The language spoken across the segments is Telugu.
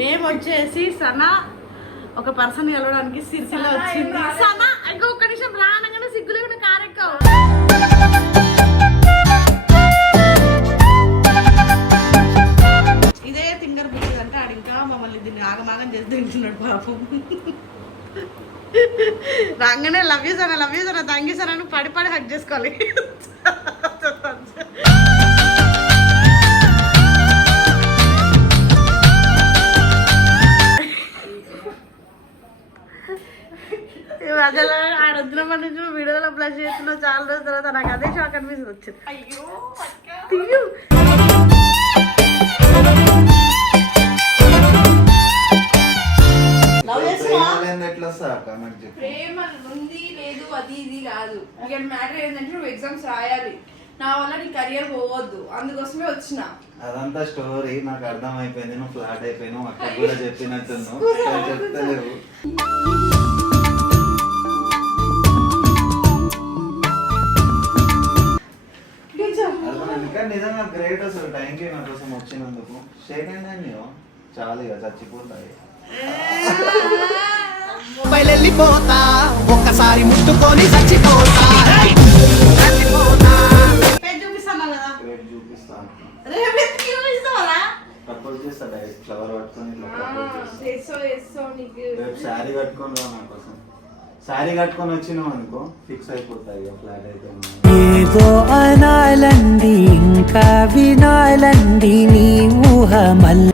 మేము వచ్చేసి సనా ఒక పర్సన్ కలవడానికి సిరిసిల్ల వచ్చింది. సనా ఇంకొక నిమిషం రానగానే సిగ్గులో కూడా కారెక్కావు. ఇదే తింగర్ బుద్ధి అంటే ఆడు ఇంకా మమ్మల్ని దీన్ని ఆగమాగం చేసి తింటున్నాడు పాపం. రాగానే love you Sana thank you Sana పడి పడి హక్ చేసుకోవాలి. అసలు ఆడ వద్దున నుంచి వీడియోలో ప్లస్ చేస్తున్నావు చాలా రోజుల తర్వాత నాకు అదే షాక్ అనిపిస్తుంది వచ్చింది. అయ్యో ప్రేమ ఉంది లేదు అది ఇది కాదు. ఇక్కడ మ్యాటర్ ఏంటంటే నువ్వు ఎగ్జామ్స్ రాయాలి, నా వల్ల నీ కెరియర్ పోవద్దు, అందుకోసమే వచ్చిన. అదంతా స్టోరీ నాకు అర్థం అయిపోయింది. నువ్వు ఫ్లాట్ అయిపోయినావు, అక్కడ కూడా చెప్పినట్టున్నావు చెప్తలేవు. నిజంగా గ్రేట్ అసలు టైంకి నా కోసం వచ్చినందుకు. షేక్ అండి చాలా ఇక చచ్చిపోతాయి. వెళ్ళిపోతా ఒక్కసారి ముట్టుకొని చచ్చిపోతా. చూపిస్తాను కదా చూపిస్తాను ప్రపోజ్ చేస్తా డైరెక్ట్ ఫ్లవర్ పట్టుకొని శారీ కట్టుకొని రా నా కోసం. శారీ కట్టుకొని వచ్చినావు అనుకో ఫిక్స్ అయిపోతాయి ఫ్లాట్ అయిపోయింది. ఏదో అనాలండి ఇంకా వినాలండి నీ ఊహ మళ్ళీ.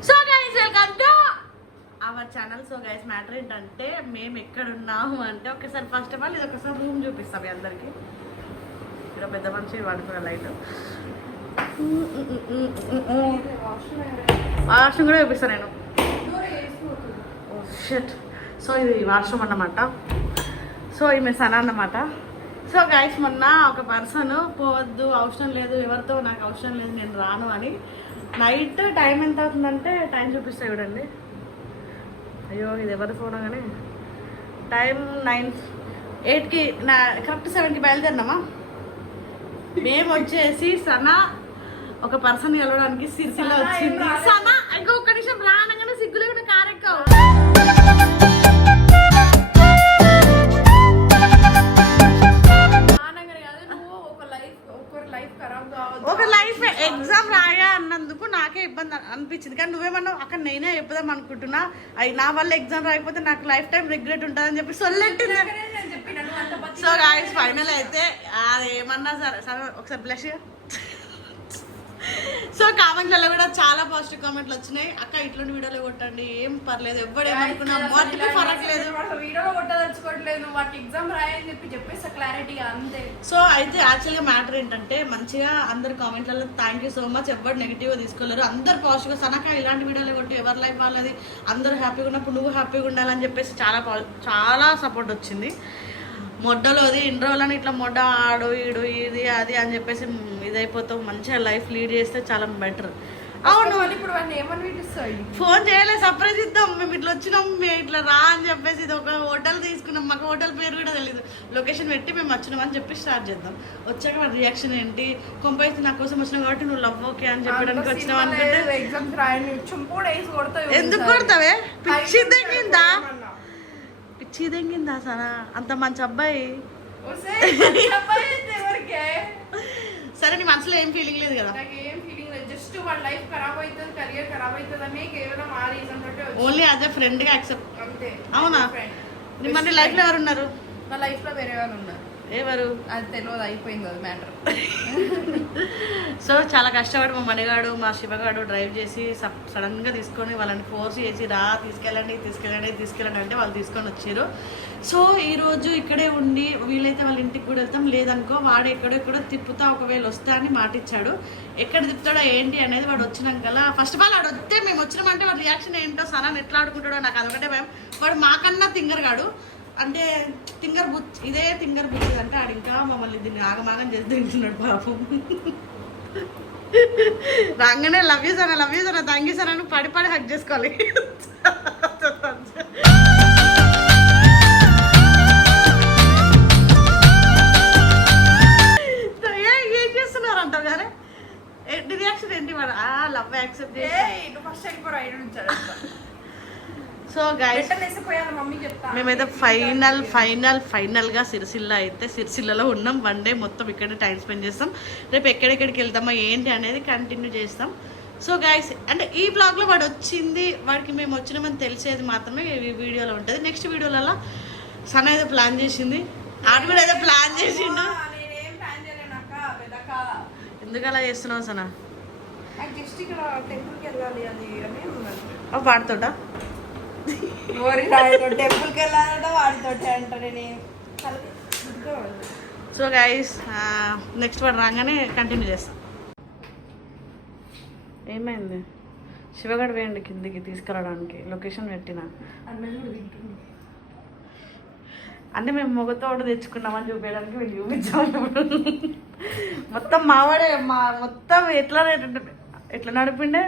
ఛానల్. సో గైస్ మ్యాటర్ ఏంటంటే మేము ఎక్కడ ఉన్నాము అంటే ఒకసారి ఫస్ట్ ఆఫ్ ఆల్ ఇది ఒకసారి రూమ్ చూపిస్తాం మీ అందరికి. ఇక్కడ పెద్ద మనిషి పడుకున్న లైట్ వాష్రూమ్ కూడా చూపిస్తాను నేను. షట్. సో ఇది వాష్రూమ్ అన్నమాట. సో ఈమె సనా అన్నమాట. సో గైస్ మొన్న ఒక పర్సన్ పోవద్దు అవసరం లేదు ఎవరితో నాకు అవసరం లేదు నేను రాను అని నైట్ టైం ఎంత అవుతుందంటే టైం చూపిస్తా చూడండి. అయ్యో ఇది ఎవరి ఫోన్ కానీ టైం 8కి కరెక్ట్ 7కి బయలుదేరినామా. మేము వచ్చేసి సనా ఒక పర్సన్ కలవడానికి సిరిసిల్ల వచ్చింది. సనా ఇంకొక నిమిషం రానగానే సిగ్గులో కూడా కారెక్కావు. ఒక లైఫ్ ఎగ్జామ్ రాయా అన్నందుకు నాకే ఇబ్బంది అనిపించింది. కానీ నువ్వేమన్నా అక్కడ నేనే చెప్పుదాం అనుకుంటున్నా. అవి నా వల్ల ఎగ్జామ్ రాయకపోతే నాకు లైఫ్ టైం రిగ్రెట్ ఉంటుందని చెప్పి సొల్లెట్టింది. సో గాయ్స్ ఫైనల్ అయితే అది ఏమన్నా సరే ఒకసారి బ్లష్. సో కామెంట్లలో కూడా చాలా పాజిటివ్ కామెంట్లు వచ్చినాయి. అక్క ఇట్లాంటి వీడియోలో కొట్టండి ఏం పర్లేదు ఎవరు ఏమనుకున్నా వాటికి ఫరకలేదు. సో అయితే యాక్చువల్గా మ్యాటర్ ఏంటంటే మంచిగా అందరు కామెంట్లలో థ్యాంక్ యూ సో మచ్. ఎవరు నెగిటివ్గా తీసుకోలేరు, అందరు పాజిటివ్గా. సనక ఇలాంటి వీడియోలు కొట్టి ఎవరి లైఫ్ వాళ్ళది అందరూ హ్యాపీగా ఉన్నప్పుడు నువ్వు హ్యాపీగా ఉండాలని చెప్పేసి చాలా సపోర్ట్ వచ్చింది. మొడ్డలోది ఇన్ని రోజులని ఇట్లా మొడ్డ ఆడు ఈడు ఇది అది అని చెప్పేసి ఇదైపోతావు. మంచిగా లైఫ్ లీడ్ చేస్తే చాలా బెటర్. అవును ఇప్పుడు ఫోన్ చేయలేదు, సర్ప్రైజ్ ఇద్దాం. మేము ఇట్లా వచ్చినాం, మేము ఇట్లా రా అని చెప్పేసి ఇది ఒక హోటల్ తీసుకున్నాం. మాకు హోటల్ పేరు కూడా తెలియదు, లొకేషన్ పెట్టి మేము వచ్చినాం అని చెప్పి స్టార్ట్ చేద్దాం. వచ్చాక వాడి రియాక్షన్ ఏంటి, కొంపైతే నా కోసం వచ్చినావు కాబట్టి నువ్వు లవ్ ఓకే అని చెప్పడానికి వచ్చినావు అనుకుంటే ఎందుకు కొడతావే? పిచ్చి దెంగిందా సనా అంత మంచి అబ్బాయి. సరే నీ మనసులో ఏం ఫీలింగ్ లేదు కదా? ఓన్లీ యాజ్ ఎ ఫ్రెండ్ గా యాక్సెప్ట్. అవునా? మన లైఫ్ లో ఎవరు ఉన్నారు? నా లైఫ్ లో వేరే వాళ్ళు ఉన్నారు. ఎవరు? అది తెలియదు, అయిపోయింది అది మ్యాటర్. సో చాలా కష్టపడి మా మణిగాడు మా శివగాడు డ్రైవ్ చేసి సడన్గా తీసుకొని వాళ్ళని ఫోర్స్ చేసి రా తీసుకెళ్ళండి అంటే వాళ్ళు తీసుకొని వచ్చారు. సో ఈరోజు ఇక్కడే ఉండి వీలైతే వాళ్ళ ఇంటికి కూడా వెళ్తాం, లేదనుకో వాడు ఎక్కడెక్కడో తిప్పుతా ఒకవేళ వస్తా అని మాటిచ్చాడు. ఎక్కడ తిప్పుతాడో ఏంటి అనేది వాడు వచ్చినాకల్లా ఫస్ట్ ఆఫ్ ఆల్ వాడు వస్తే మేము వచ్చినామంటే వాడు రియాక్షన్ ఏంటో సనా ఎట్లా ఆడుకుంటాడో నాకు అదొకటే భయం. వాడు మాకన్నా తింగర్గాడు అంటే తింగర్ బుద్ధి అంటే ఆడు ఇంకా మమ్మల్ని దీన్ని ఆగమాగం చేసి తింటున్నాడు పాపం. రాగానే love you Sana thank you Sana పడి పడి హక్ చేసుకోవాలి. ఏం చేస్తున్నారు అంటావు కానీ రియాక్షన్ ఏంటి వాడు? లవ్ యాక్సెప్ట్ చేసి సో గైస్ వేసిపోయాలి మమ్మీ చెప్తా. మేమైతే ఫైనల్గా సిరిసిల్లలో ఉన్నాం. 1 డే మొత్తం ఇక్కడే టైం స్పెండ్ చేస్తాం. రేపు ఎక్కడెక్కడికి వెళ్తామో ఏంటి అనేది కంటిన్యూ చేస్తాం. సో గైస్ అంటే ఈ బ్లాగ్లో వాడు వచ్చింది, వాడికి మేము వచ్చినామని తెలిసేది మాత్రమే ఈ వీడియోలో ఉంటుంది. నెక్స్ట్ వీడియోలలో సన ఏదో ప్లాన్ చేసింది, ఆడు కూడా ఏదో ప్లాన్ చేసిండు. నేనేం ప్లాన్ చేయలేను అక్క, పెద్దక్క. ఎందుకు అలా చేస్తున్నావు సన? నాకు జస్ట్ ఇక్కడ టెంపుల్కి వెళ్ళాలి అని ఉన్నది. వాడితోట టెంపుల్కి వెళ్ళాలంటే వాడితోటి అంటారు. నేను సో గైస్ నెక్స్ట్ వాడు రాగానే కంటిన్యూ చేస్తాం. ఏమైంది? శివగడ వేయండి కిందికి తీసుకురావడానికి, లొకేషన్ పెట్టిన. అంటే మేము మొగతోడు తెచ్చుకున్నామని చూపించడానికి వీళ్ళు చూపించాము. మొత్తం మావాడే మొత్తం ఎట్లా నడిపిండే.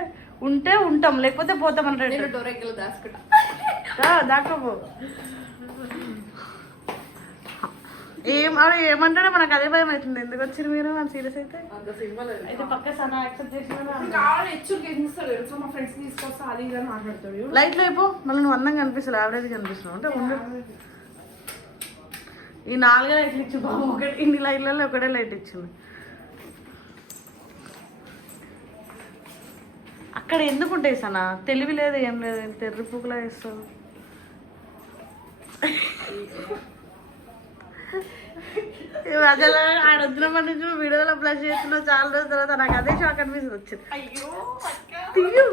ఉంటే ఉంటాం, లేకపోతే పోతాం అంటే డోరెక్కలు దాచుకుంటా. దాకపో ఏమంటాడో మనకు అదే భయం అవుతుంది. ఎందుకు వచ్చారు మీరు అని సీరియస్ అయితే పక్క సన యాక్సెప్ట్ మా ఫ్రెండ్స్ తీసుకొస్తా అది ఇది మాట్లాడతాడు. లైట్లో అయిపో, మళ్ళీ నువ్వు అందంగా కనిపిస్తుంది, యావరేజ్ కనిపిస్తున్నావు. అంటే ఉండు, ఈ 4 లైట్లు ఇచ్చి బాబు, ఒకటి ఇన్ని లైట్లలో ఒకటే లైట్ ఇచ్చింది. అక్కడ ఎందుకు ఉంటాయి సన? తెలివి లేదు, ఏం లేదు, తెర్రి పూకులా వేస్తావు. అసలు ఆడొద్దున నుంచి వీడియోలో ప్లస్ చేస్తున్నావు. చాలా రోజుల తర్వాత నాకు అదే షాక్ అనిపిస్తుంది వచ్చింది. తీయు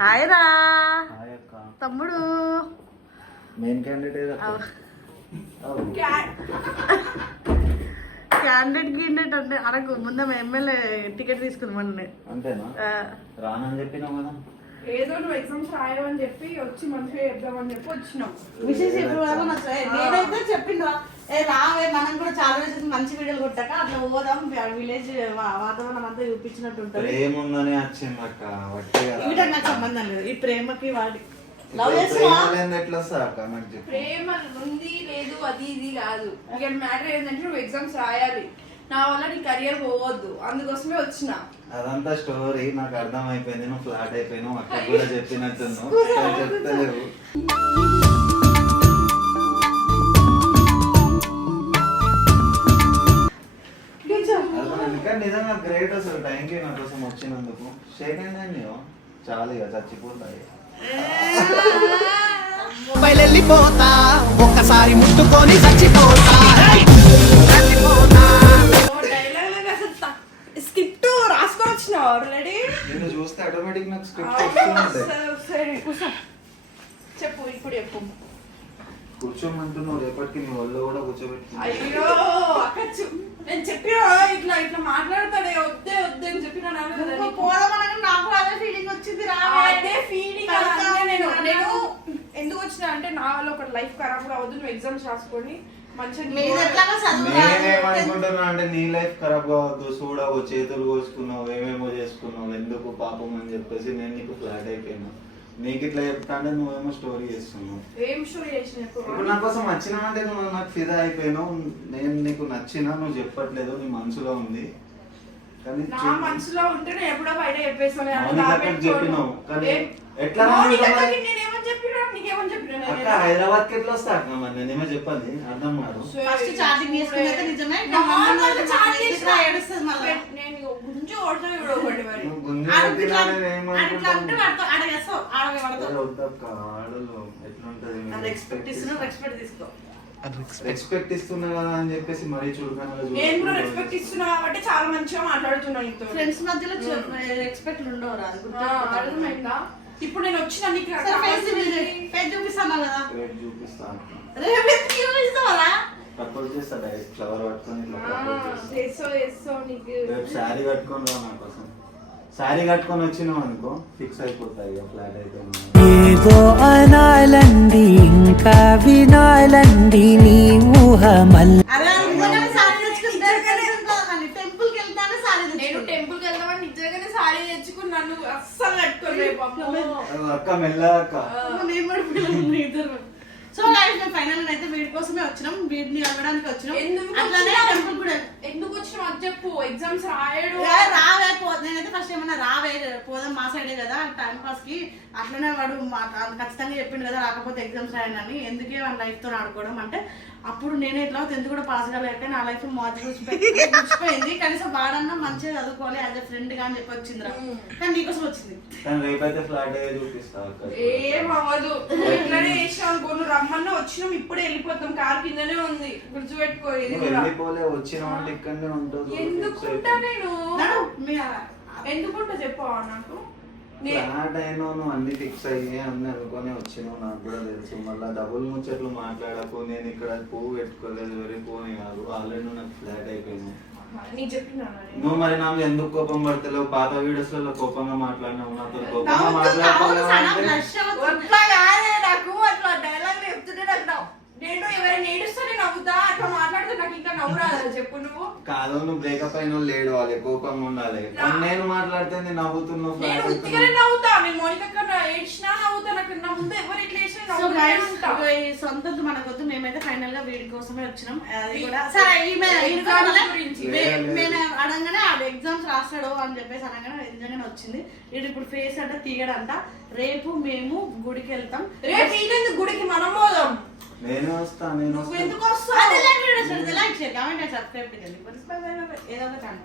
హాయ్ రా తమ్ముడు. మెయిన్ క్యాండిడేట్ క్యాండిడేట్ అంటే అరకు ముందే ఎమ్మెల్యే టికెట్ తీసుకుంది మొన్న. అంతేనా? రానని చెప్పినావు కదా. ఏదో నువ్వు ఎగ్జామ్స్ రాయవని చెప్పి వచ్చి మంచిగా చెప్దామని చెప్పి వచ్చినాం. విశేష నేనైతే చెప్పిండ్రా రావే, మనం కూడా చాలా రోజులు మంచి వీడియోలు కొట్టాక అట్లా పోదాం, విలేజ్ వాతావరణం అంతా చూపించినట్టు ఉంటుంది. ఏముందని వచ్చింది అక్క, వీటికి నాకు సంబంధం లేదు. ఈ ప్రేమకి వాడి ప్రేమ ఉంది లేదు అది ఇది కాదు. ఇక్కడ మ్యాటర్ ఏంటంటే నువ్వు ఎగ్జామ్స్ రాయాలి, నా వల్ల నీ కెరియర్ పోవద్దు, అందుకోసమే వచ్చిన. అదంతా స్టోరీ నాకు అర్థం అయిపోయింది. నువ్వు ఫ్లాట్ అయిపోయినావు, అక్కడ కూడా చెప్పినట్టున్నావు, చెప్తలేవు. నిజంగా గ్రేట్ అసలు. థ్యాంక్ యూ నా కోసం వచ్చినందుకు. షేక్ హ్యాండ్ చాలు ఇక చచ్చిపోతాయి. వెళ్ళిపోతా ఒక్కసారి ముట్టుకొని చచ్చిపోతా. స్క్రిప్ట్ రాసుకొని వచ్చిన ఆల్రెడీ. నేను చూస్తే ఆటోమేటిక్ నాకు స్క్రిప్ట్ చెప్పు ఇప్పుడు చెప్పు. కూర్చోమంటున్నావు, రేపటికి నీ ఒళ్ళో కూడా కూర్చోబెట్టి. అయ్యో అక్కచ్చు, నేను చెప్పినా ఇట్లా ఇట్లా మాట్లాడతాడే, వద్దే వద్దే అని చెప్పినా. నాకు అదే ఫీలింగ్ వచ్చింది. అదే ఫీలింగ్ నేను ఎందుకు వచ్చినా అంటే నా వల్ల ఒక లైఫ్ ఖరాబ్ కావద్దు, నువ్వు ఎగ్జామ్స్ రాసుకొని నేనేమనుకుంటున్నా అంటే నీ లైఫ్ ఖరాబ్ కావద్దు, చూడవు చేతులు కోసుకున్నావు, ఏమేమో చేసుకున్నావు, ఎందుకు పాపం అని చెప్పేసి నేను నీకు ఫ్లాట్ అయిపోయినా. నీకు ఇట్లా చెప్తా అంటే నువ్వేమో స్టోరీ చేస్తున్నావు. ఏం స్టోరీ చేసిన? ఇప్పుడు నా కోసం వచ్చినావంటే నువ్వు నాకు ఫిదా అయిపోయినావు. నేను నీకు నచ్చినా, నువ్వు చెప్పట్లేదు, నీ మనసులో ఉంది. నా మనసులో ఉంటే నేను ఎప్పుడో బయట చెప్పేసాను. చెప్పినావు కానీ ఎట్లా హైదరాబాద్ కి ఎట్లా వస్తా మరి నేనేమో చెప్పాలి అర్థం కాదు. రెస్పెక్ట్ ఇస్తున్నా కదా అని చెప్పేసి మరీ నేను రెస్పెక్ట్ ఇస్తున్నా కాబట్టి చాలా మంచిగా మాట్లాడుతున్నాను. ఫ్రెండ్స్ మధ్యలో రెస్పెక్ట్ ఉండవు. అర్థమైందా? ఇప్పుడు నేను వచ్చిన నీకు చూపిస్తాను కదా. చూపిస్తాను శారీ కట్టుకొని రా నా కోసం. శారీ కట్టుకొని వచ్చినావు అనుకో ఫిక్స్ అయిపోతాయి ఫ్లాట్ అయితే. ఏదో అనాలండి ఇంకా వినాలండి నీ ఊహ మళ్ళీ. నేను టెంపుల్ కి వెళ్దామని నిజంగానే సారీ తెచ్చుకున్నాను, అస్సలు కట్టుకోలేదు. అక్క మెల్ల అక్క. సో గైస్ మేము ఫైనల్ అయితే వీడి కోసమే వచ్చినాం, వీడిని అడగడానికి వచ్చినాం. ఎందుకు అట్లానే వచ్చినాం? టెంపుల్ కూడా ఎందుకు వచ్చినాం అది చెప్పు. ఎగ్జామ్స్ రాయడు రావే నేనైతే ఫస్ట్ ఏమన్నా రావే పోదాం మా సైడే కదా టైం పాస్ కి, అట్లనే వాడు ఖచ్చితంగా చెప్పిండు కదా రాకపోతే ఎగ్జామ్స్ రాయనని, ఎందుకే వాళ్ళ లైఫ్ తో ఆడుకోవడం అంటే అప్పుడు నేను ఎట్లా 10th కూడా పాస్ కాలేక నా లైఫ్ మర్చిపోయింది. కనీసం వాడన్నా మంచిగా చదువుకోవాలి యాజ్ ఎ ఫ్రెండ్ గా అని చెప్పి వచ్చిందిరా, కానీ నీకోసం వచ్చింది. కానీ రేపైతే ఫ్లాట్ అయ్యే చూపిస్తా అక్క. ఏం అవ్వదు, ఇట్లానే చేసినాం అనుకో. నువ్వు రమ్మన్నా వచ్చినాం, ఇప్పుడే వెళ్ళిపోతాం. కార్ కిందనే ఉంది, గుర్తుపెట్టుకో. ఇది నువ్వు కూడా వెళ్ళిపోలే, వచ్చిన వాళ్ళు ఇక్కడనే ఉంటుంది. ఎందుకుంటా నేను నడు, మీ ఎందుకుంటా చెప్పవా నాకు. ఫ్లాట్ అయినా నువ్వు అన్ని ఫిక్స్ అయ్యి అన్ని అనుకొని వచ్చినావు, నాకు కూడా తెలుసు. మళ్ళీ డబుల్ ముచ్చట్లు మాట్లాడకు. నేను ఇక్కడ పువ్వు పెట్టుకోలేదు, వేరే పువ్వు కాదు. ఆల్రెడీ నాకు ఫ్లాట్ అయిపోయింది. నీకు చెప్పినా నువ్వు మరి నాకు ఎందుకు కోపం పడతలేవు? పాత వీడియోస్ లో కోపంగా మాట్లాడినావు, నాతో కోపంగా మాట్లాడుతున్నావు అంటే అట్లా కాదే నాకు. అట్లా డైలాగ్ చెప్తుంటే నాకు నేను ఎవరైనా ఏడుస్తానే నవ్వుతా. అట్లా మాట్లాడితే నాకు ఇంకా నవ్వు రాదా చెప్పు నువ్వు. కాదు, నువ్వు బ్రేకప్ అయిన వాళ్ళు ఏడవాలి, కోపంగా ఉండాలి. నేను మాట్లాడితే నేను నవ్వుతున్నావు, నేను ఫ్లాట్ ఉత్తిగానే నవ్వుతా. నేను మౌనిక ఏడ్చినా నవ్వుతా. నాకు నా ముందు ఎవరు ఇట్లా వేసినా సో నవ్వుతానే గైస్ ఉంటా. ఈ సొంతది మనకొద్దు, మేమైతే ఫైనల్ గా వీడి కోసమే వచ్చినాం. అది కూడా సరే నేను అడగానే ఆ ఎగ్జామ్స్ రాస్తాడు అని చెప్పేసి అనగానే నిజంగానే వచ్చింది. వీడు ఇప్పుడు ఫేస్ అంటే తీయడంట. రేపు మేము గుడికి వెళ్తాం. రేపు ఈయన గుడికి మనం పోదాం. నేను వస్తా, నేను నువ్వు వస్తా. ఎందుకు వస్తావు? లైక్ షేర్ కామెంట్ సబ్స్క్రైబ్ చేయండి. ఏదో ఒక ఛానల్